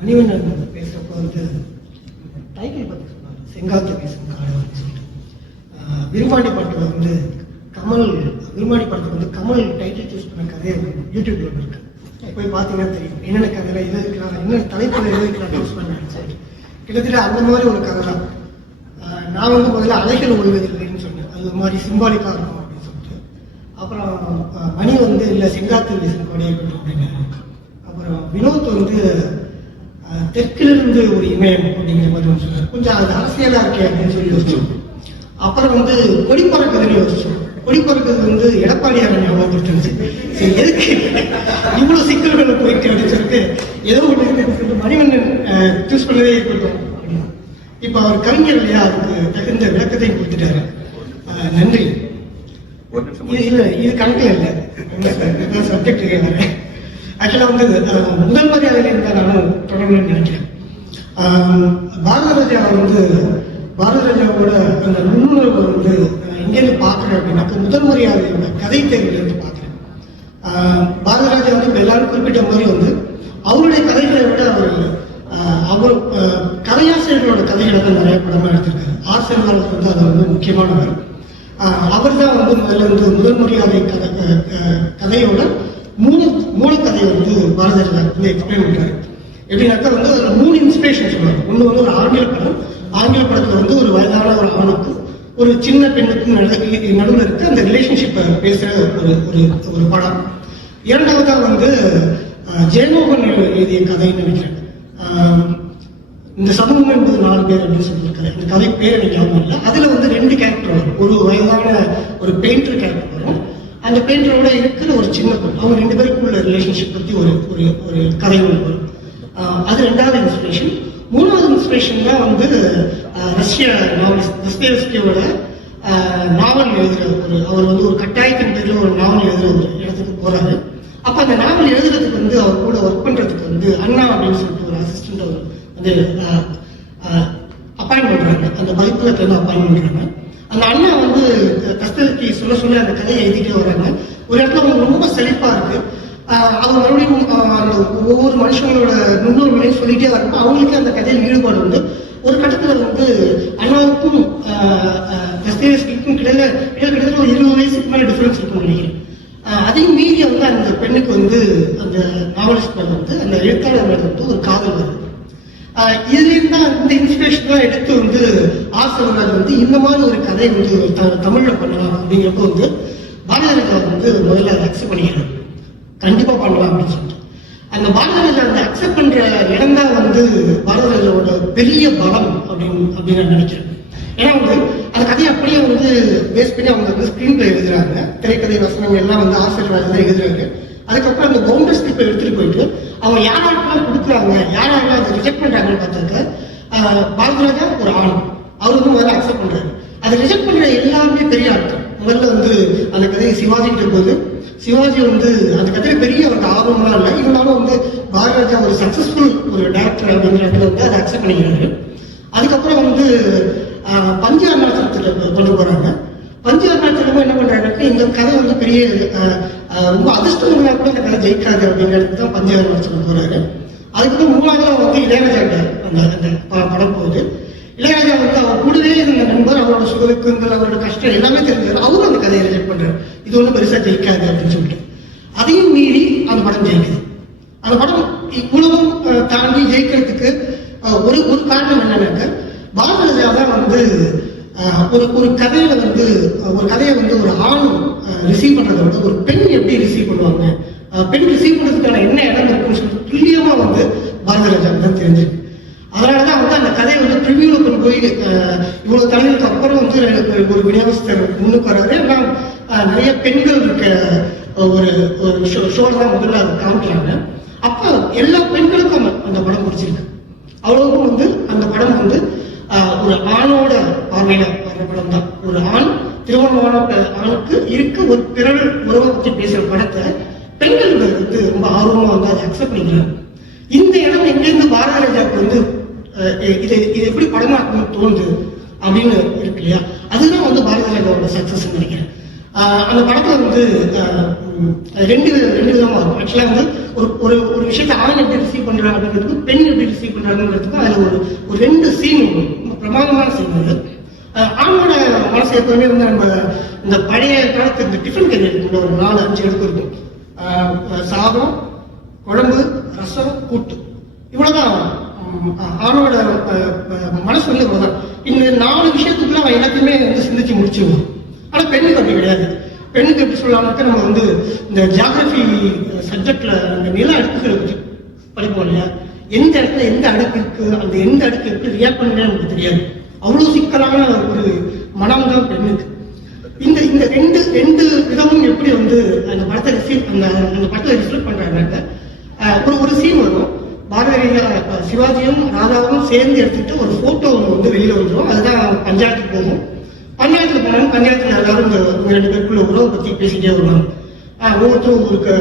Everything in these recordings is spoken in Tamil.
மணிவண்ணன் பேசுகிறப்ப வந்து டைட்டில் பற்றி சொன்னாங்க, செங்காத்து பேசும் காலம் சொல்லிட்டு. விரும்பாண்டி படத்தில் வந்து கமல், விரும்பாண்டி படத்துக்கு வந்து கமல் டைட்டில் சூஸ் பண்ண கதையை யூடியூப்ல இருக்கு, போய் பார்த்தீங்கன்னா தெரியும் என்னென்ன கதையில எது இருக்கலாம், என்ன தலைப்புல எது இருக்கலாம் சூஸ் பண்ணேன்னு சொல்லி. கிட்டத்தட்ட அந்த மாதிரி ஒரு கதை தான். நான் வந்து முதல்ல அலைகள் ஒழுவதில்லைன்னு சொன்னேன், அது ஒரு மாதிரி சிம்பாலிக்காக இருக்கும் அப்படின்னு சொல்லிட்டு. அப்புறம் மணி வந்து இல்லை செங்காத்து பேசும் கொடையை அப்படின்னு. அப்புறம் வினோத் வந்து தெற்கிலிருந்து ஒரு இமயம் அப்படிங்கிற மாதிரி ஒன்று சொன்னார். கொஞ்சம் அது அரசியலா இருக்கே அப்படின்னு சொல்லி யோசிச்சோம். அப்புறம் வந்து கொடி பறக்குதுன்னு யோசிச்சோம். கொடி பறக்குது வந்து எடப்பாடியார் ஞாபகம் இருந்துச்சு. சரி, எதுக்கு இவ்வளவு சிக்கல்களை போயிட்டு அப்படின்னு சொல்லிட்டு ஏதோ ஒன்று மணிவண்ணன் சூஸ் பண்ணதே இருக்கட்டும் அப்படின்னு. இப்ப அவர் கவிஞர் இல்லையா, அதுக்கு தகுந்த விளக்கத்தையும் கொடுத்துட்டாரு. நன்றி. இல்ல இது கணக்கில் இல்லை, சப்ஜெக்ட் வரேன். ஆக்சுவலா வந்து முதல் மரியாதையில இருந்தா நானும் தொடங்கணும்னு நினைக்கிறேன். பாரத ராஜாவோட அந்த நுண்ணுணர்வு வந்து எங்கேருந்து பார்க்குறேன் அப்படின்னாக்க முதல் மரியாதையோட கதை தேர்விலிருந்து பார்க்குறேன். பாரத ராஜா வந்து எல்லாரும் குறிப்பிட்ட மாதிரி வந்து அவருடைய கதைகளை விட அவர் கதையாசிரியர்களோட கதைகளை தான் நிறைய படமா எடுத்திருக்காரு. ஆசிரியர்கள் வந்து அது வந்து முக்கியமானவர். அவர் தான் வந்து முதல் மரியாதை கதையோட மூலக்கதையை வந்து பாரத ராஜா வந்து எக்ஸ்பிளைன் பண்றாரு. எப்படின்னாக்கா வந்து ஒரு 3 இன்ஸ்பிரேஷன் சொல்லுவாங்க. ஒன்று வந்து ஒரு ஆங்கில படம், ஆங்கில படத்துல வந்து ஒரு வயதான ஒரு ஆணுக்கு ஒரு சின்ன பெண்ணுக்கும் நடுவில் இருக்க அந்த ரிலேஷன்ஷிப்பை பேசுற ஒரு படம். இரண்டாவதா வந்து ஜெயமோகன் எழுதிய கதைன்னு நினைக்கிறேன். இந்த சமூகம் என்பது 4 பேர் அப்படின்னு சொல்லியிருக்காரு. இந்த கதை பேர் எனக்கு ஞாபகம் இல்லை. அதுல வந்து 2 கேரக்டர் வரும். ஒரு வயதான ஒரு பெயிண்டர் கேரக்டர் வரும், அந்த பெயிண்டரோட இருக்கிற ஒரு சின்ன பொண்ணு. அவங்க 2 பேருக்குள்ள ரிலேஷன்ஷிப் பத்தி ஒரு கதை ஒன்று வரும். அது 2வது இன்ஸ்பிரேஷன். 3வது இன்ஸ்பிரேஷன் தான் வந்து ரஷ்ய நாவலிஸ்ட் தஸ்தேவ்ஸ்கியோட நாவல் எழுதுற அவர் வந்து ஒரு கட்டாயத்தின் பேரில் ஒரு நாவல் எழுதுற ஒரு இடத்துக்கு போறாரு. அப்ப அந்த நாவல் எழுதுறதுக்கு வந்து அவர் கூட ஒர்க் பண்றதுக்கு வந்து அண்ணா அப்படின்னு சொல்லிட்டு ஒரு அசிஸ்டன்ட் அவர் வந்து அப்பாயின்ட் பண்றாங்க. அந்த பதிப்பகத்துல இருந்து அப்பாயின்ட் பண்றாங்க. அந்த அண்ணா வந்து தஸ்தேவ்ஸ்கி சொல்ல அந்த கதையை எழுதிட்டே வர்றாங்க. ஒரு இடத்துல அவங்க ரொம்ப செழிப்பா இருக்கு. அவங்க மறுபடியும் ஒவ்வொரு மனுஷங்களோட நுண்ணுரிமையும் சொல்லிட்டே வரப்போ அவங்களுக்கே அந்த கதையில் ஈடுபாடு உண்டு. ஒரு கட்டத்தில் வந்து அண்ணாவுக்கும் தஸ்தேவ்ஸ்கிக்கும் கிட்டத்தட்ட ஒரு 20 வயசுக்கு மேலே டிஃபரன்ஸ் இருக்கும்னு நினைக்கிறேன். அதையும் மீறி வந்து அந்த பெண்ணுக்கு வந்து அந்த நாவலிஸ்ட் மேல வந்து அந்த எழுத்தாளர் மேல வந்து ஒரு காதல் வருது. இதுலேயும் தான் இந்த இன்ஸ்பிரேஷன் தான் எடுத்து வந்து ஆசிரியர் வந்து இந்த மாதிரி ஒரு கதை வந்து தமிழ்ல பண்ணலாம் அப்படிங்கிறப்ப வந்து பாரதியார் வந்து முதல்ல அதை அக்செப்ட் பண்ணிக்கிறார். கண்டிப்பா பண்ணலாம் அப்படின்னு சொல்லிட்டு அந்த பாரதியார் அந்த அக்செப்ட் பண்ற இடம் தான் வந்து பாரதியாரோட பெரிய பலம் அப்படின்னு நான் நினைக்கிறேன். ஏன்னா வந்து அந்த கதையை அப்படியே வந்து பேஸ் பண்ணி அவங்க வந்து ஸ்கிரீன் பிளே எழுதுறாங்க. திரைக்கதை வசனங்கள் எல்லாம் வந்து ஆசிரியர் தான் எழுதுறாங்க. அதுக்கப்புறம் அந்த பவுண்டர் ஸ்கிரிப்டை எடுத்துட்டு போயிட்டு அவங்க யாராருக்கெல்லாம் கொடுக்குறாங்க, யாரெல்லாம் அதை ரிஜெக்ட் பண்றாங்கன்னு பார்த்தாக்க பாரதிராஜா ஒரு ஆண், அவர் வந்து முதல்ல அக்செப்ட் பண்றாரு. அதை ரிஜெக்ட் பண்ற எல்லாருமே பெரிய ஆட்கள். முதல்ல வந்து அந்த கதையை சிவாஜிட்டு இருக்கும்போது சிவாஜி வந்து அந்த கதையில பெரிய அவருக்கு ஆர்வம்லாம் இல்லை, இருந்தாலும் வந்து பாரதிராஜா ஒரு சக்சஸ்ஃபுல் ஒரு டைரக்டர் அப்படிங்கிற இடத்துல வந்து அதை அக்செப்ட் பண்ணிக்கிறாரு. அதுக்கப்புறம் வந்து பஞ்ச அருணாச்சலத்துல கொண்டு போறாங்க. பஞ்ச அருணாச்சலமும் என்ன பண்றாங்க, இந்த கதை வந்து பெரிய ரொம்ப அதிர்ஷ்டம் இருந்தா கூட அந்த கதை ஜெயிக்காது அப்படிங்கிறது தான் பஞ்ச அருணாச்சலம் போறாரு. அதுக்கப்புறம் 3வது வந்து இளையராஜா அந்த படம் போகுது. இளையராஜா வந்து அவர் கூடவே இருந்த நண்பர், அவரோட சுகதுக்கங்கள், அவரோட கஷ்டம் எல்லாமே தெரிஞ்சாரு. அவரும் அந்த கதையை ரிஜெக்ட் பண்றாரு, இது ஒன்றும் பெருசா ஜெயிக்காது அப்படின்னு சொல்லிட்டு. அதையும் மீறி அந்த படம் ஜெயிக்குது. அந்த படம் இவ்வளவும் தாண்டி ஜெயிக்கிறதுக்கு ஒரு காரணம் என்னன்னாக்க பாரதிராஜா தான் வந்து ஒரு கதையில வந்து ஒரு கதையை வந்து ஒரு ஆண் ரிசீவ் பண்றதை விட ஒரு பெண் எப்படி ரிசீவ் பண்ணுவாங்க, பெண் ரிசீவ் பண்றதுக்கான என்ன இடம் இருக்குன்னு சொல்லிட்டு துல்லியமா வந்து பாரதிராஜா தான் தெரிஞ்சிருக்கு. அதனாலதான் வந்து அந்த கதையை வந்து ப்ரிவியூல கொண்டு போய் இவ்வளவு தலைவருக்கு அப்புறம் வந்து ஒரு விநியோகஸ்தர் முன்னுக்கு வர்றாரு. எல்லாம் நிறைய பெண்கள் இருக்க ஒரு ஷோல தான் முதல்ல அதை காமிக்கிறாங்க. அப்ப எல்லா பெண்களுக்கும் அந்த படம் பிடிச்சிருக்கு. அவ்வளவுக்கும் வந்து அந்த படம் வந்து ஒரு ஆணோட பார்வையில வர்ற படம் தான். ஒரு ஆண் திருமணமான ஆணுக்கு இருக்க ஒரு பிறல் உறவை பற்றி பேசுற படத்தை பெண்கள் வந்து ரொம்ப ஆர்வமா வந்து அதை அக்செப்ட் பண்ணிக்கிறாங்க. இந்த இடம் எங்கிருந்து பாரதிராஜாவுக்கு வந்து இது எப்படி படமாக்கணும்னு தோணுது அப்படின்னு இருக்கு இல்லையா, அதுதான் வந்து பாரதிராஜாவோட சக்சஸ் நினைக்கிறேன். அந்த படத்துல வந்து ரெண்டு ரெண்டு விதமா இருக்கும். ஆக்சுவலா வந்து ஒரு ஒரு ஒரு விஷயத்தை ஆண் எப்படி ரிசீவ் பண்றாங்க அப்படிங்கிறதுக்கும் பெண் எப்படி ரிசீவ் பண்றாங்கிறதுக்கும் அதுல ஒரு ரெண்டு சீன் பிரமாதமான சீன் அது. ஆணோட மனசு எப்பவுமே வந்து நம்ம இந்த பழைய காலத்து இந்த டிஃபன் கேரியர் ஒரு 4-5 எடுத்து இருக்கும். சாதம், குழம்பு, ரசம், கூட்டு, இவ்வளவுதான் ஆணோட மனசு வந்து இவ்வளவுதான். இந்த 4 விஷயத்துக்குள்ள அவன் எல்லாத்தையுமே வந்து சிந்திச்சு முடிச்சிருவான். ஆனா பெண்ணுக்கு அப்படி கிடையாது. பெண்ணுக்கு எப்படி சொல்லலாம்னாக்க நம்ம வந்து இந்த ஜியாகிரபி சப்ஜெக்ட்ல அந்த நில அடுக்குகளை பற்றி படிப்போம் இல்லையா, எந்த இடத்துல எந்த அடுக்கு இருக்கு, அந்த எந்த அடுக்கு எப்படி ரியாக்ட் பண்ணுறேன்னு நமக்கு தெரியாது. அவ்வளவு சிக்கலான ஒரு மனம் தான் பெண்ணுக்கு. இந்த இந்த ரெண்டு விதமும் எப்படி வந்து அந்த படத்தை அந்த படத்தை ரிஃப்ளெக்ட் பண்றாங்க. ஒரு சீன் வரும். பாரதிய சிவாஜியும் ராதாவும் சேர்ந்து எடுத்துக்கிட்டு ஒரு போட்டோ வந்து வெளியில வந்துடும். அதுதான் பஞ்சாயத்துக்கு போகும். பஞ்சாயத்துல போனாலும் பஞ்சாயத்துல எல்லாரும் இந்த 2 பேருக்குள்ள உறவை பத்தி பேசிட்டே வருவாங்க. ஒவ்வொருத்தரும் ஊருக்கு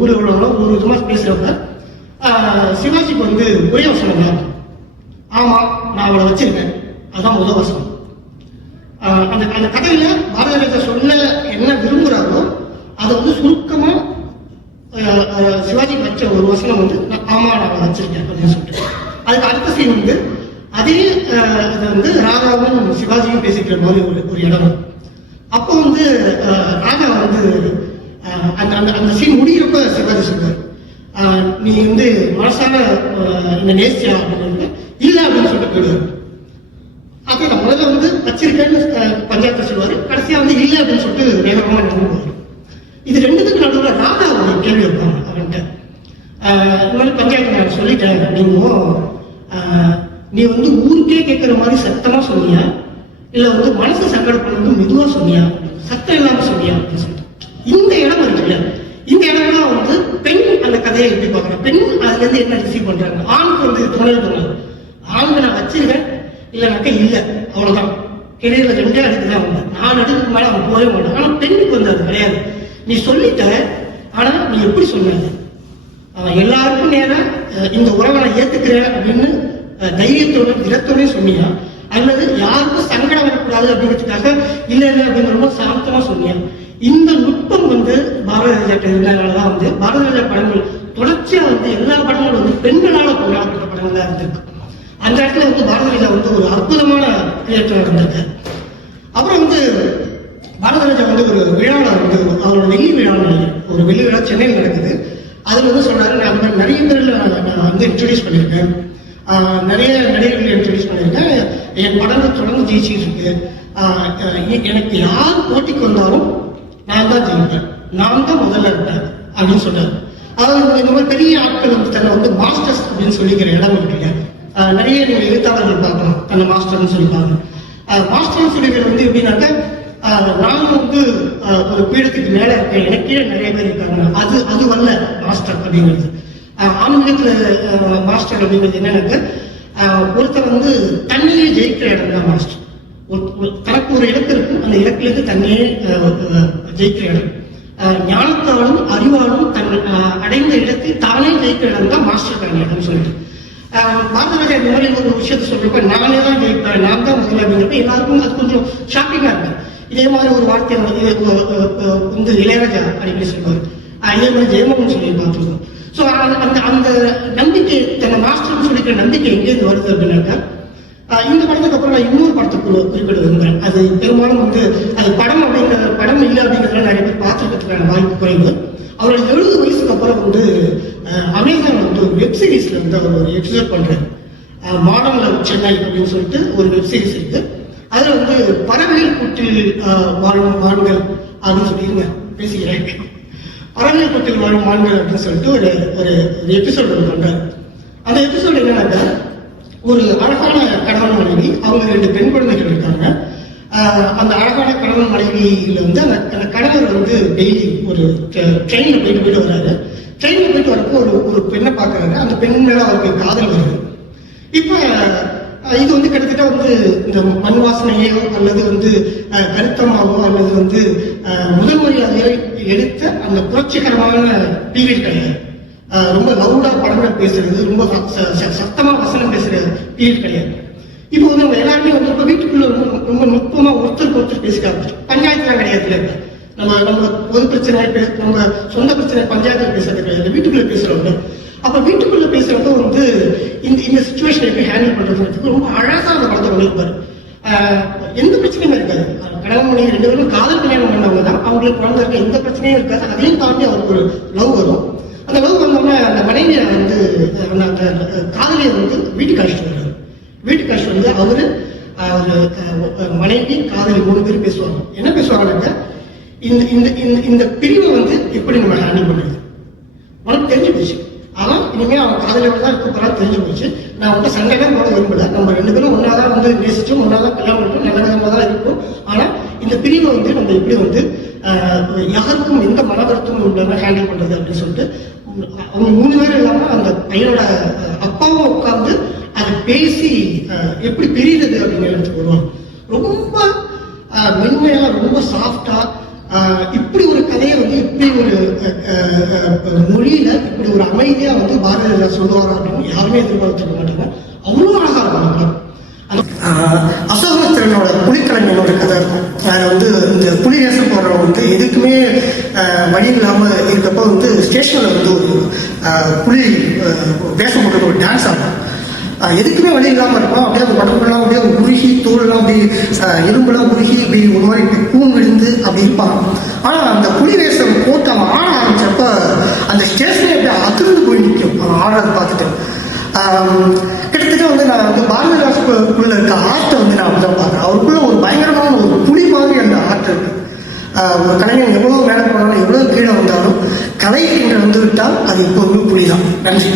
உள்ளவங்களும் ஒரு விதமா பேசுறவங்க. சிவாஜிக்கு வந்து ஒரே வசனம் தான், ஆமா நான் அவளை வச்சிருக்கேன், அதான் முதல் வசனம். அந்த அந்த கதையில பாரதிராஜா சொல்ல என்ன விரும்புறாரோ அதை வந்து சுருக்கமா சிவாஜிக்கு வச்ச ஒரு வசனம் வந்து ஆமா நான் வச்சிருக்கேன் அப்படின்னு சொல்லிட்டு. அதுக்கு அடுத்த சீன் வந்து அதே அதை வந்து ராதாவும் சிவாஜியும் பேசிக்கிற மாதிரி ஒரு இடம். அப்போ வந்து ராதா வந்து அந்த சீன் முடிகிறப்ப சிவாஜி சொல்றாரு, நீ வந்து மனசான இந்த நேசியா அப்படின்னு இல்ல அப்படின்னு சொல்லிட்டு போயிடுவாரு. அப்ப நான் முதல்ல வந்து வச்சிருக்கேன்னு பஞ்சாயத்தை சொல்லுவாரு, கடைசியா வந்து இல்லை அப்படின்னு சொல்லிட்டு வேகமா நடந்துருவாரு. இது ரெண்டுத்துக்கு நடுவில் ராதா ஒரு கேள்வி வைப்பாங்க அவன்கிட்ட. இந்த மாதிரி பஞ்சாயத்து நான் சொல்லிட்டேன் அப்படின்னும், நீ வந்து ஊருக்கே கேட்கிற மாதிரி சத்தமா சொன்னியா இல்ல வந்து மனசு சங்கடப்படுறது மெதுவா சொன்னியா, சத்தம் இல்லாம சொன்னியா அப்படின்னு சொல்லிட்டு. இந்த இடம் இருக்குல்ல, இந்த இடம்லாம் வந்து பெண் அந்த கதையை எப்படி பாக்குறாங்க, பெண் அதுல இருந்து என்ன ரிசீவ் பண்றாங்க. ஆணுக்கு வந்து துணையில் தோணுது, ஆணுக்கு நான் வச்சிருக்கேன் இல்லைனாக்க இல்ல அவ்வளவுதான். கெரியர்ல 2 அடுக்கு தான் வந்து 4 அடுக்கு மேல அவன் போகவே மாட்டான். ஆனா பெண்ணுக்கு வந்து அது கிடையாது. நீ சொல்லிட்ட, ஆனா நீ எப்படி சொன்னாங்க, அவன் எல்லாருக்கும் நேரம் இந்த உறவை நான் ஏத்துக்கிறேன் அப்படின்னு தைரியத்தோட திடத்தோட சொன்னியா, அல்லது யாருக்கும் சங்கடம் வரக்கூடாது அப்படிங்கிறதுக்காக இல்ல இல்லை அப்படிங்கிற ரொம்ப சாந்தமா சொன்னியா. இந்த நுட்பம் வந்து பாரதிராஜா இருந்ததுனாலதான் வந்து பாரதிராஜா படங்கள் தொடர்ச்சியா வந்து எல்லா படங்களும் வந்து பெண்களால கொண்டாடப்பட்ட படங்கள் தான் இருந்திருக்கு. அந்த இடத்துல வந்து பாரதிராஜா வந்து ஒரு அற்புதமான கிரியேட்டரா இருந்திருக்கு. அப்புறம் வந்து பாரதிராஜா வந்து ஒரு விழாவில் வந்து அவரோட வெள்ளி விழா, ஒரு வெள்ளி விழா சென்னையில் நடக்குது. அதுல வந்து சொன்னாரு, நான் நிறைய பேர்ல நான் வந்து இன்ட்ரடியூஸ் பண்ணியிருக்கேன், நிறைய நடிகர்கள் இன்ட்ரடியூஸ் பண்ணியிருக்கேன், என் படங்கள் தொடர்ந்து ஜெயிச்சிட்டு இருக்கு, எனக்கு யார் போட்டிக்கு வந்தாலும் நான் தான் ஜெயிப்பேன், நான் தான் முதல்ல இருப்பேன் அப்படின்னு சொன்னார். அதாவது இந்த மாதிரி பெரிய ஆட்கள் வந்து தன்னை வந்து மாஸ்டர்ஸ் அப்படின்னு சொல்லிக்கிற இடம் இருக்குங்க. நிறைய நீங்க எழுத்தாளர்கள் பார்க்கலாம் தன்னை மாஸ்டர்னு சொல்லிப்பாங்க. மாஸ்டர்னு சொல்லிக்கிற வந்து எப்படின்னாக்க, நானும் வந்து ஒரு பீடத்துக்கு மேல இருக்கேன், எனக்கு கீழே நிறைய பேர் இருக்காங்க, அது வரல மாஸ்டர் அப்படிங்கிறது. ஆன்மீகத்துல மாஸ்டர் அப்படிங்கிறது என்னன்னாக்க, ஒருத்தர் வந்து தண்ணியே ஜெயிக்கிற இடம் தான் மாஸ்டர். தனக்கு ஒரு இலக்கு இருக்கு, அந்த இலக்குல இருந்து தண்ணியே ஜெயிக்கிற இடம். ஞானத்தாலும் அறிவாலும் தன் அடைந்த இடத்தில் தானே ஜெயிக்கிற இடம் தான் மாஸ்டர் தண்ணி இடம் சொல்லிட்டு. பாரதிராஜா இந்த மாதிரி ஒரு விஷயத்த சொல்றப்ப நானே தான் ஜெயிப்பேன், நான் தான் முதல்ல அப்படிங்கிறப்ப எல்லாருக்கும் அது கொஞ்சம் ஷாக்கிங்கா இருக்கு. இதே மாதிரி ஒரு வார்த்தையை வந்து இளையராஜா அடிக்கடி சொல்லுவார், இதே மாதிரி ஜெயமோகன் சொல்லி பார்த்துருக்கோம். ஸோ அந்த நம்பிக்கை, தன்னை மாஸ்டர்னு சொல்லிக்கிற நம்பிக்கை எங்கேருந்து வருது அப்படின்னாக்கா, இந்த படத்துக்கு அப்புறம் நான் இன்னொரு படத்துக்கு குறிப்பிட விரும்புகிறேன். அது பெரும்பாலும் வந்து அது படம் படம் இல்லை அப்படிங்கிறதுல நிறைய பேர் பார்த்துக்கிறதுக்கான வாய்ப்பு குறைவு. அவரோட 70 வயசுக்கு அப்புறம் வந்து அமேசான் வந்து ஒரு வெப் சீரிஸ்ல வந்து அவர் ஒரு எபிசோட் பண்றாரு. மாடர்ன் லவ் சென்னை அப்படின்னு சொல்லிட்டு ஒரு வெப் சீரிஸ் இருக்கு. அதுல வந்து பறவைகள் கூட்டில் வாழும் மான்கள் அப்படின்னு சொல்லிருங்க பேசிக்கிறேன். பறவைகள் கூட்டில் வாழும் மான்கள் அப்படின்னு சொல்லிட்டு ஒரு ஒரு எபிசோட் ஒன்று பண்றாரு. அந்த எபிசோட் என்னன்னாக்கா, ஒரு அழகான கணவன் மனைவி, அவங்க 2 பெண் குழந்தைகள் இருக்காங்க. அந்த அழகான கணவன் மனைவியில வந்து அந்த கணவர் வந்து டெய்லி ஒரு ட்ரெயின்ல போயிட்டு வர்றாரு. ட்ரெயின்ல போயிட்டு வரப்போ ஒரு பெண்ணை பார்க்கறாரு. அந்த பெண் மேல அவருக்கு காதல் வருது. இப்ப இது வந்து கிட்டத்தட்ட வந்து இந்த மண் வாசனையோ அல்லது வந்து கருத்தமாவோ அல்லது வந்து முதல் மரியாதையை எடுத்த அந்த புரட்சிகரமான பீரியட் கிடையாது. ரொம்ப லவுடா படங்கள் பேசுறது, ரொம்ப சத்தமா வசனம் பேசுற பீரியட் கிடையாது. இப்போ வந்து நம்ம எல்லாருமே வந்து இப்ப வீட்டுக்குள்ள ரொம்ப நுட்பமா ஒருத்தருக்கு ஒருத்தர் பேசிக்க ஆரம்பிச்சோம். பஞ்சாயத்துலாம் கிடையாது. நம்ம பொது பிரச்சனை நம்ம சொந்த பிரச்சனை பஞ்சாயத்துல பேசுறது கிடையாது, வீட்டுக்குள்ள பேசுறவங்க. அப்ப வீட்டுக்குள்ள பேசுறப்ப வந்து இந்த சுச்சுவேஷன் எப்படி ஹேண்டில் பண்றதுக்கு ரொம்ப அழகா அந்த படத்தை பண்ணியிருப்பாரு. எந்த பிரச்சனையும் இருக்காது, கணவன் மனைவி 2 பேரும் காதல் கல்யாணம் பண்ணவங்க தான், அவங்களுக்கு குழந்தை இருக்க எந்த பிரச்சனையும் இருக்காது. அதையும் தாண்டி அவருக்கு ஒரு லவ் வரும். அந்த லவ் வந்தோம்னா அந்த மனைவியை வந்து அந்த காதலியை வந்து வீட்டுக்கு அழைச்சிட்டு வருவாரு. வீட்டுக்கு அழைச்சிட்டு வந்து அவரு மனைவி காதலி 3 பேரும் பேசுவாங்க. என்ன பேசுவாங்கன்னாக்க இந்த பிரிவை வந்து எப்படி நம்ம ஹேண்டில் பண்றது. உனக்கு தெரிஞ்சு போச்சு, அவன் இனிமே அவன் காதலியோட தான் இருக்க போறான்னு தெரிஞ்சு போச்சு. நான் வந்து சண்டைதான் போட விரும்பல, நம்ம 2 பேரும் ஒன்னாதான் வந்து நேசிச்சோம், ஒன்னாதான் கல்யாணம் பண்ணிட்டோம், நல்ல விதமா தான் இருக்கும். ஆனா இந்த பிரிவை வந்து நம்ம எப்படி வந்து யாருக்கும் எந்த மன வருத்தமும் இல்லாம ஹேண்டில் பண்றது அப்படின்னு சொல்லிட்டு அவங்க 3 பேரும் இல்லாம அந்த பையனோட அப்பாவும் உட்கார்ந்து அதை பேசி எப்படி பிரியுறது அப்படின்னு எடுத்துட்டு வருவாங்க. ரொம்ப மென்மையா, ரொம்ப சாஃப்டா இப்படி ஒரு கதையை வந்து இப்படி ஒரு மொழியில இப்படி ஒரு அமைதியா வந்து பாரதியார் சொல்லுவாரா அப்படின்னு யாருமே எதிர்பார்த்துக்க மாட்டாங்க. அவ்வளவு அழகா இருக்கும். அசோகத்திரனோட புலிக்கலைஞனோட கதை இருக்கும். அதுல வந்து இந்த புலி வேஷம் போடுறவங்க வந்து எதுக்குமே வழி இல்லாம இருக்கப்ப வந்து ஸ்டேஷன்ல வந்து ஒரு புலி வேஷம் போட்டு ஒரு டான்ஸ் ஆகும். எதுக்குமே வழி இல்லாம இருக்கும். அப்படியே அந்த உடம்புலாம் அப்படியே உருகி தோல்லாம் அப்படி எலும்புலாம் உருகி இப்படி ஒரு மாதிரி கூன் விழுந்து அப்படி இருப்பான். ஆனா அந்த புலி வேஷம் போட்டு அவன் ஆட ஆரம்பிச்சப்ப அந்த ஸ்டேஷனே அப்படியே அதிர்ந்து போய் நிற்கும் அவன் ஆடுறதை பார்த்துட்டு. கிட்டத்தட்ட வந்து நான் வந்து பாரதிதாசுக்குள்ள இருக்க ஆர்ட்டை வந்து நான் அப்படிதான் பார்க்குறேன். அவருக்குள்ள ஒரு பயங்கரமான ஒரு புலி மாதிரி அந்த ஆர்ட் இருக்கு. ஒரு கலைஞன் எவ்வளவு மேலே போனாலும் எவ்வளவு கீழே வந்தாலும் கலை என்று வந்து விட்டால் அது எப்போதுமே புலிதான். நன்றி.